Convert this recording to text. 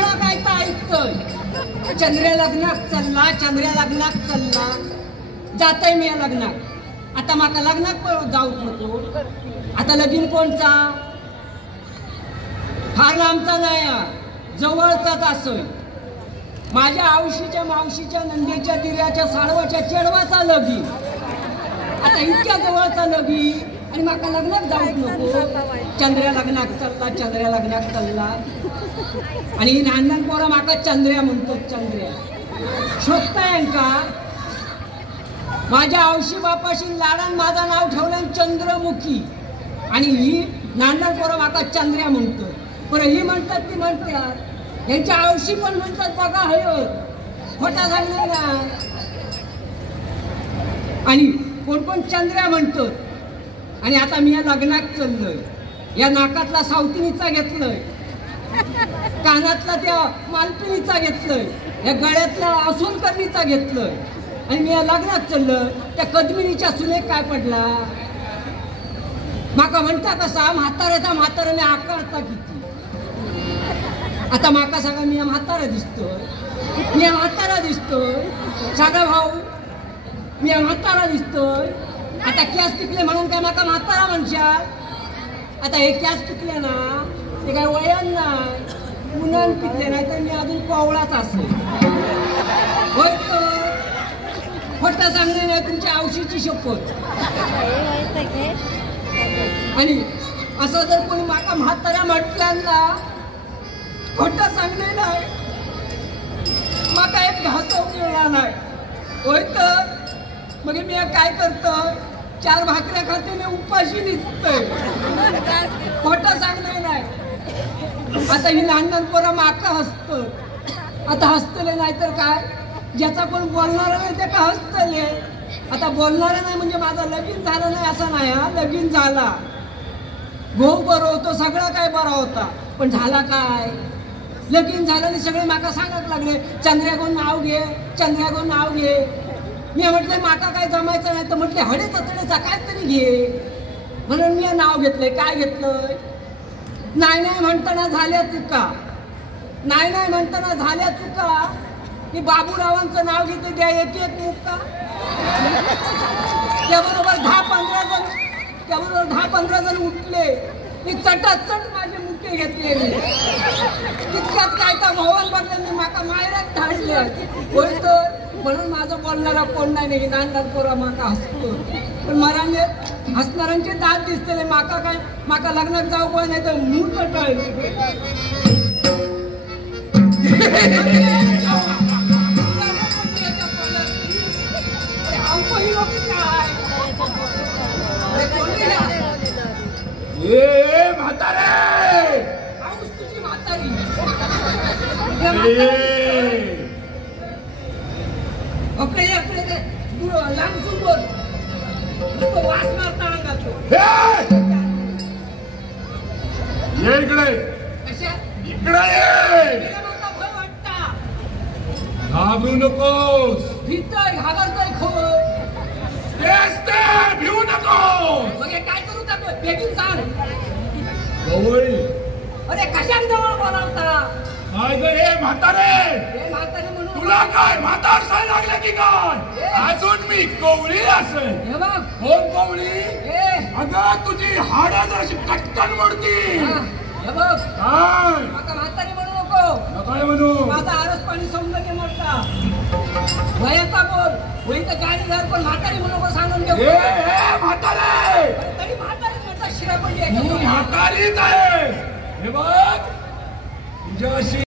सगळं काय तर ऐकतोय. चंद्र्या लग्नाक चालला, चंद्र्या लग्नाक चालला, जातय मी या लग्नाक. आता माका लग्नाक जाऊच नको. आता लगीन कोणचा? फार लांबचा नाही, जवळचाच असोय. माझ्या आवशीच्या मावशीच्या नंदेच्या दिऱ्याच्या साळवाच्या चेडवाचा लगीन. आता इतक्या जवळचा लगीन आणि माका लग्नात जाऊच नको. चंद्र्या लग्नाक चालला, चंद्र्या लग्नाक चालला. आणि ही लहान पोरं माका चंद्र्या म्हणतो. चंद्र्या शोधताय का? माझ्या आवशी बापाशी लाडान माझं नाव ठेवलं चंद्रमुखी. आणि ही लहान पोरं माका चंद्र्या म्हणतो. बरं ही म्हणतात ती म्हणतात, यांच्या आवशी पण म्हणतात बघा हयो खोटा झाला ना. आणि कोण कोण चंद्र्या म्हणतो. आणि आता मी या लग्नात चाललोय. या नाकातला सावतिनीचा घेतलोय, कानातला त्या मालपिनीचा घेतलोय, या गळ्यातला असोलकर्णीचा घेतलोय. आणि मी या लग्नात चाललोय. त्या कदमिनीच्या सुनेक काय पडला? माका म्हणता कसा म्हाताऱ्याने आकारता किती. आता माका सांगा मी म्हातारा दिसतोय, मी म्हातारा दिसतोय. सांगा भाऊ मी म्हातारा दिसतोय. आता कॅस पिकले म्हणून काय माका म्हातारा म्हणशाल? आता हे कॅस पिकले ना ते काय वयान नाही, उन्हान पिकले नाही तर मी अजून कोवळाच असेल. होय तर खोटं सांगणे नाही तुमच्या आवशीची शपथ. आणि असं जर कोणी माका म्हातारा म्हटल्यांना खोटं सांगणे नाही, माका एक घासव मिळणार नाही. होय तर मग मी काय करतोय? 4 भाकऱ्या खाते उपाशी निघतोय. खोटं सांगणे नाही. आता ही लहान पोरं माका हसतं. आता हसतले नाही तर काय? ज्याचा कोण बोलणारा नाही त्या का हसतले. आता बोलणारा नाही म्हणजे माझं लगीन झालं नाही असं नाही. लगीन झाला, भाऊ बरं होतो, सगळं काय बरा होता. पण झाला काय? लगीन झालं आणि सगळे माका सांगत लागले चंद्र्याकोण नाव घे, चंद्र्याकोण नाव घे. मी म्हटलं माका काय जमायचं नाही तर म्हटले हडे चतडेचा काय तरी घे. म्हणून मी नाव घेतलंय. काय घेतलंय? नाही नाही म्हणताना झाल्या चुका, नाही नाही म्हणताना झाल्या चुका. मी बाबूरावांचं नाव घेते द्या एक एक मुक्का. त्याबरोबर 10-15 जण उठले. मी चटाचट माझे मुके घेतले. तितक्यात काय का भवन बघल्याने माका मायरात धाडले. होय तर म्हणून माझं बोलणारा कोण नाही. नांदाल पोरा माका हसतो. पण मराने हसणाऱ्यांचे दात दिसतले. माका काय माका लग्नात जाऊ कोण नाही तर मूर्त टळले. म्हातारे तुझी म्हातारी लांब बोल. वास मारता अंगातो. इकडे कशा इकडे ये. भय वाटता. घाबरू नकोस. भीतय घाबरतय खोय. भिवू नकोस. मग काय करू का? बेगीन सांग. गवळी. अरे कशाक जवळ बोलावता? काय ग हे म्हातारे? हे म्हातारे म्हणून तुला काय म्हातार साय लागले की काय? अजून मी कवळी असेल. हे बघ कोण कवळी? अगं तुझी हाडा जराशी कटकन मोडती. हे बघ काय आता म्हातारी म्हणू नको. काय म्हणू? माझा आरस पाणी सौंदर्य मोडता. वयाचा बोल होई तर गाडी घर पण म्हातारी म्हणू नको सांगून देऊ. म्हातारे तरी म्हातारी म्हणता शिरा पडली. म्हातारीच आहे. हे बघ तुझ्याशी